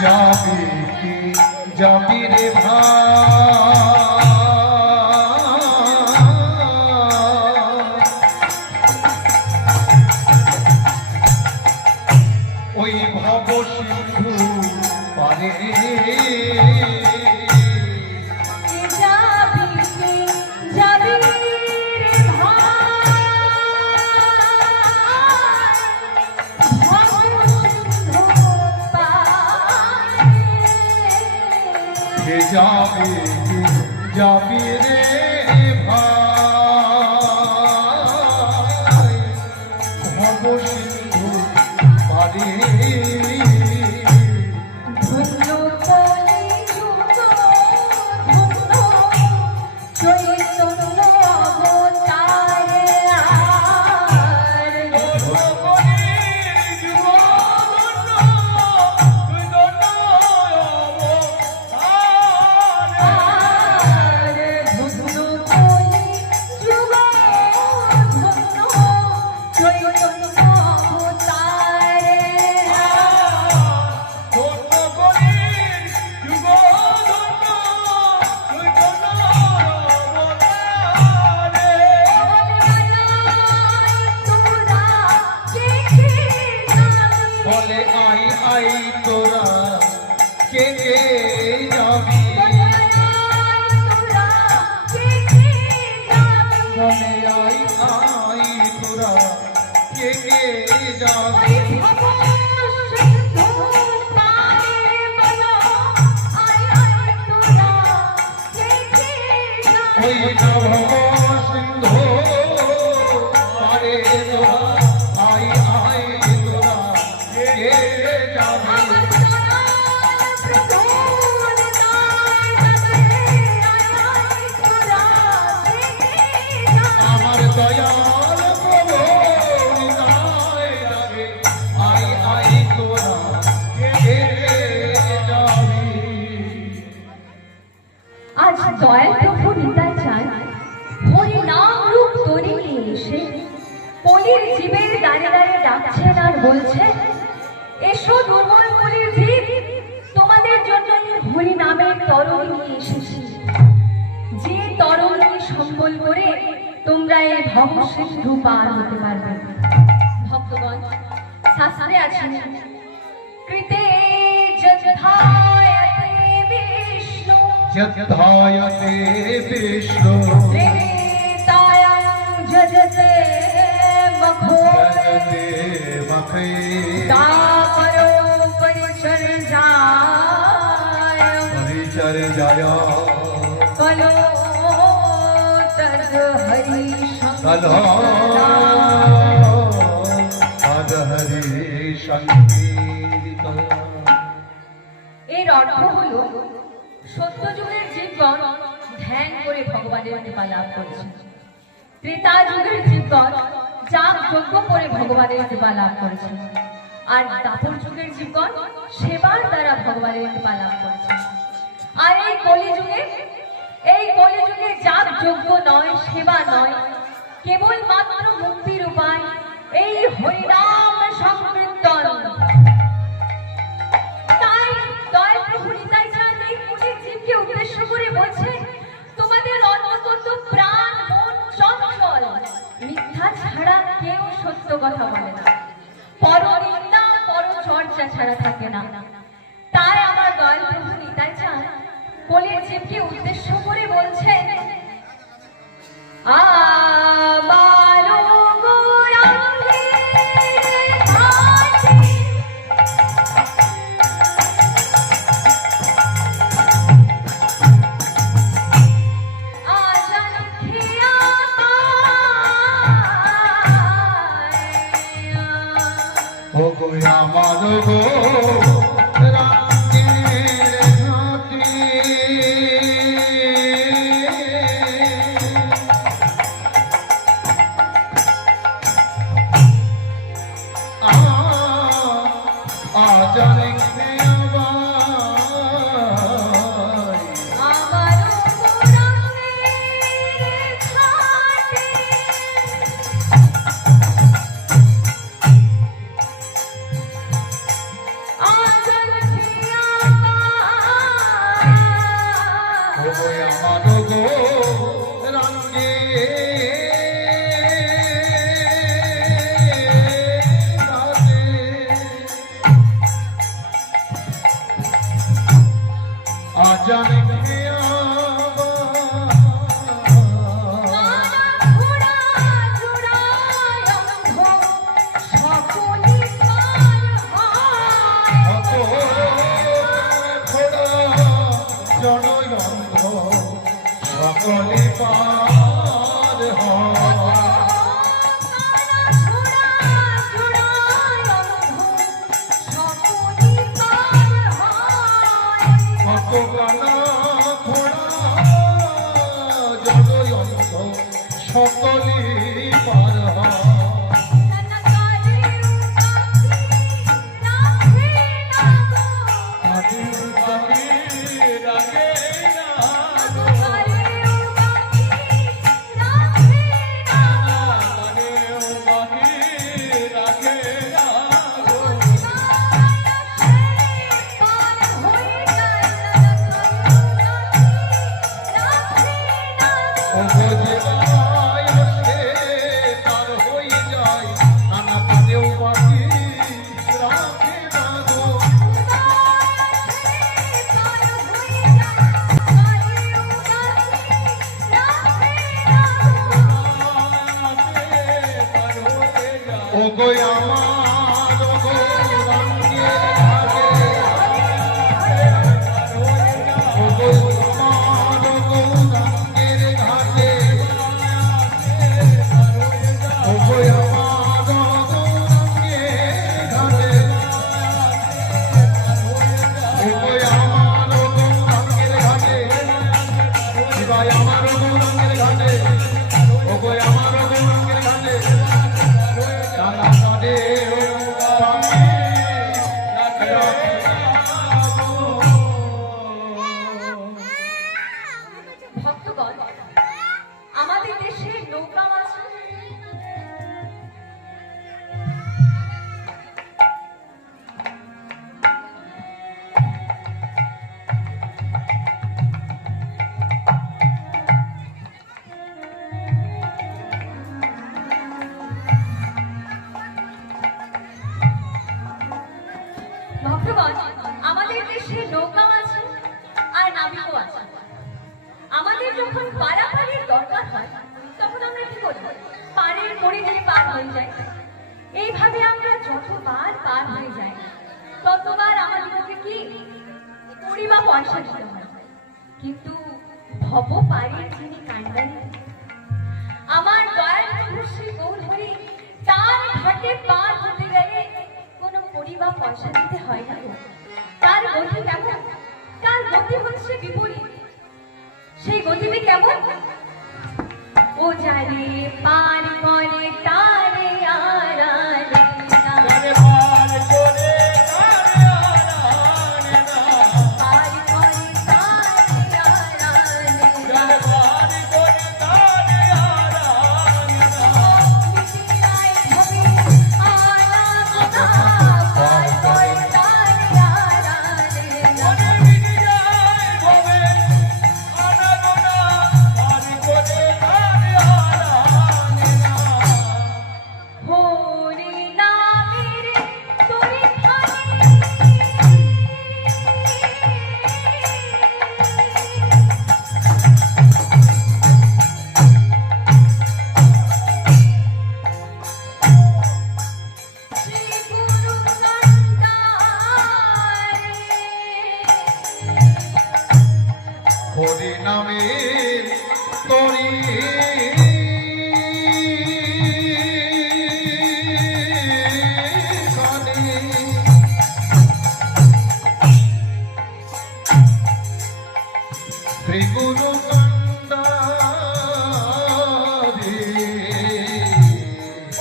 যাবে কি যাবি রে ভাই ওই ভব সিন্ধু পারে যাবে যাবি রে ভাই ভব সিন্ধু পারে তোরা কে কে যাবি বলে আই তোরা কে কে যাবি ওই নভ সিন্ধু পারে তোরা আই তোরা কে দয়াল প্রভু নিতাই যাবে আই তোরা কে যাবি আজ দয়াল প্রভু নিতাই চান হরি নাম রূপ তরি নিয়ে এসে কলির জীবের দাঁড়িয়ে দাঁড়িয়ে ডাকছেন আর বলছে এসো দুর্বল কলির জীব তোমাদের জন্য হরি নামের তরঙ্গ নিয়ে এসেছি যে তরঙ্গ সম্বল করে তোমরা এই ভব সিন্ধু পার হতে পারবে ভক্তগণ শাস্ত্রে আছে কৃতে যথায়তে বিষ্ণু ত্রেতায়াং যজতে মখো তাপরো পরিচর্যায় কলো তদ হরি এর অর্থ হলো সত্যযুগের জীবগণ ধ্যান করে ভগবানের কৃপা লাভ করেছে ত্রেতা যুগের জীবগণ যাগ যজ্ঞ করে ভগবানের কৃপা লাভ করেছে আর দাপর যুগের জীবগণ সেবার দ্বারা ভগবানের কৃপা লাভ করেছে আর এই কলিযুগে যাগ যজ্ঞ নয় সেবা নয় কেবল মাত্র মুক্তির উপায় এই হরিনাম সংকীর্তন তাই দয়াল প্রভু নিতাই চান এই কলির জীবকে উদ্দেশ্য করে বলছে তোমাদের অন্তত প্রাণ মন চঞ্চল মিথ্যা ছাড়া কেউ সত্য কথা বলে না পরনিন্দা পরচর্চা ছাড়া থাকে না তাই আমার দয়াল প্রভু নিতাই চান কলির জীবকে উদ্দেশ্য করে বলছেন আমার গো আজ কানা খোড়া যতই অন্ধ সকলই পার হয়। আমাদের দেশে নৌকা আছে। ভক্তগণ, আমাদের দেশে নৌকা আছে আর নাবিকও আছে। আমাদের যখন পারাপারের দরকার হয় তখন আমরা কি করি? পাড়ের মোড়ে গিয়ে পার হয়ে যাই। এইভাবে আমরা যতবার পার হয়ে যাই ততবার আমাদেরকে কি কুড়ি বা পয়সা দিতে হয়। কিন্তু ভব পাড়ের যিনি কান্ডারি আমার দয়াল প্রভু শ্রী গৌর হরি, তার ঘাটে পার হতে গেলে কোনো কুড়ি বা পয়সা দিতে হয় না। তার গতি কেমন? তার গতি হচ্ছে বিপরীত। সেই গতিবিধি কেমন? ও যারে পার করে তারে আড়ালে না, পার করে তারে আড়ালে না, পার করে তারে আড়ালে না, পার করে তারে আড়ালে না, মিটিলাই ভবে আনা গোনা, পার করে তারে আড়ালে না, মিটিলাই ভবে আনা গোনা, পার করে তারে আড়ালে না। হরি নামের তোরে ধারে শ্রী গুরু কান্ডারে হরি নামের তরি শ্রী গুরু কান্ডারে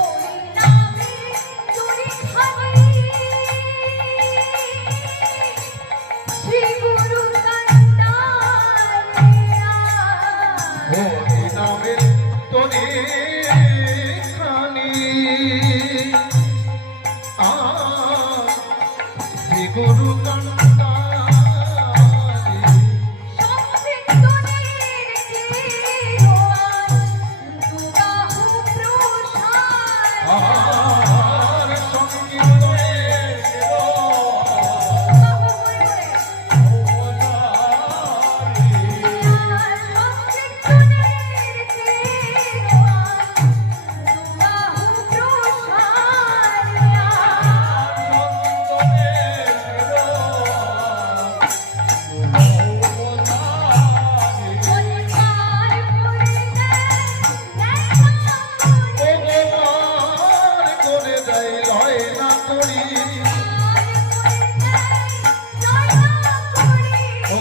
ওই নামে তোরে ধারে শ্রী গুরু কান্ডারে হরি নামের তরি খানি শ্রী গুরু কান্ডারে সবচেয়ে তোদের দেওয়ান দুবাহু প্রসাদ আর সংকীর্তনে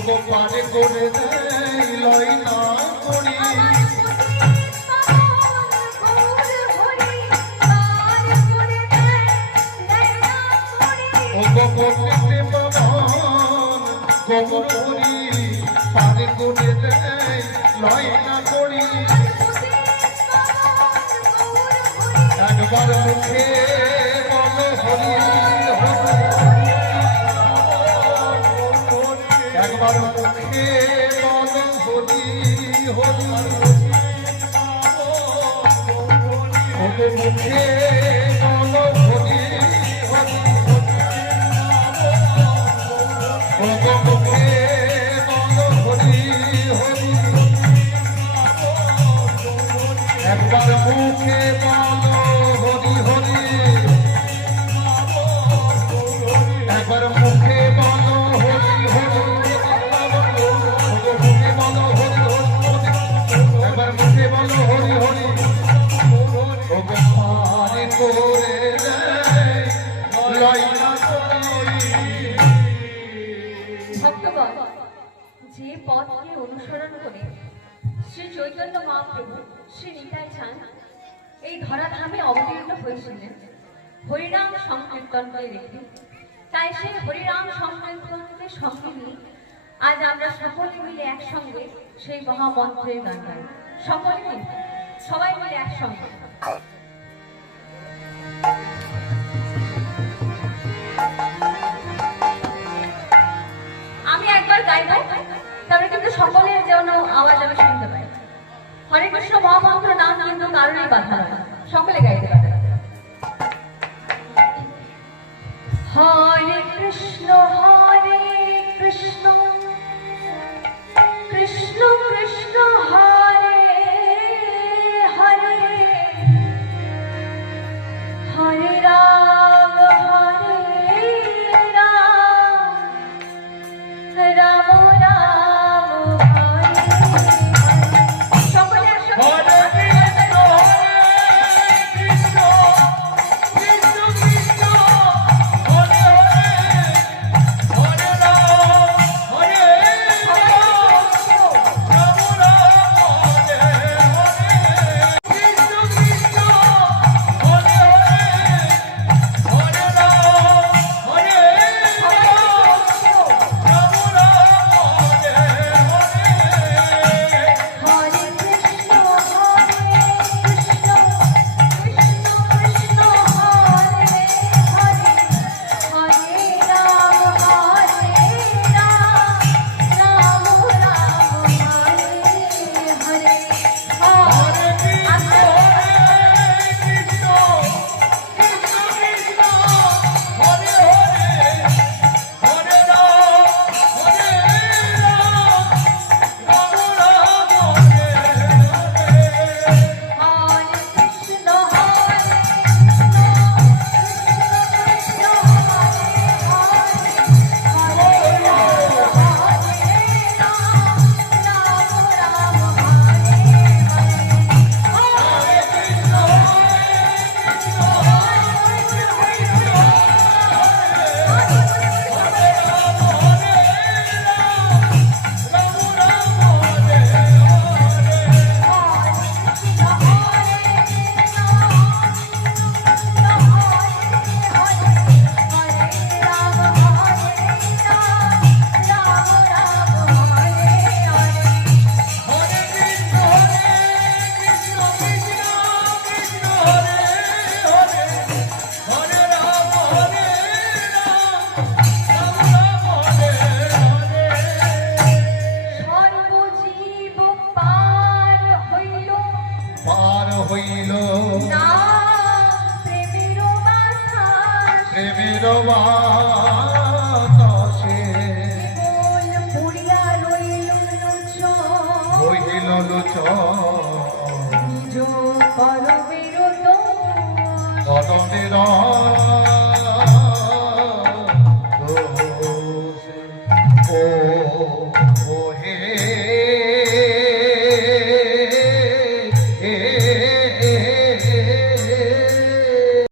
গো পারে করে দেয় লয় না করি ও গো করতে বামন গৌর হরি পারে করে দেয় লয় না করি একবার মুখে বলো হরি হরি একবার মুখে বলো হরি হরি ওকে মুখে বলো হরি হরি ওকে মুখে বলো হরি হরি একবার মুখে বলো হরি হরি একবার মুখে বলো হরি হরি মুখে বলো হরি হরি একবার মুখে বলো হরি হরি ওকে পারে করে দেয় লয় না করি ভক্তগণ, যে পথকে অনুসরণ করে শ্রী চৈতন্য মহাপ্রভু শ্রী নিতাই চাঁদ এই ধরাধামে অবতীর্ণ হয়েছিলেন হরিনাম সংকীর্তনকে রেখে, তাই সেই হরিনাম সংকীর্তনকে সঙ্গে নিয়ে আজ আমরা সকলে মিলে একসঙ্গে সেই মহামন্ত্রের গান গাই। সকলে মিলে, সবাই মিলে একসঙ্গে। আমি একবার গাইব, তবে কিন্তু সকলের যেন আওয়াজ আমি শুনতে পাই। হরে কৃষ্ণ মহামন্ত্র নাম কিন্তু কারণেই বাধা নয়, সকলে গাইতে পারে। হরে কৃষ্ণ কৃষ্ণ কৃষ্ণ হরে হরে হরে রাম রাম রাম হরে সকলে একসাথে হইল না প্রেমের প্রেমের বাতাসে কেবল পুরিয়া রইল হইল লোচন নিজ করবের কদমের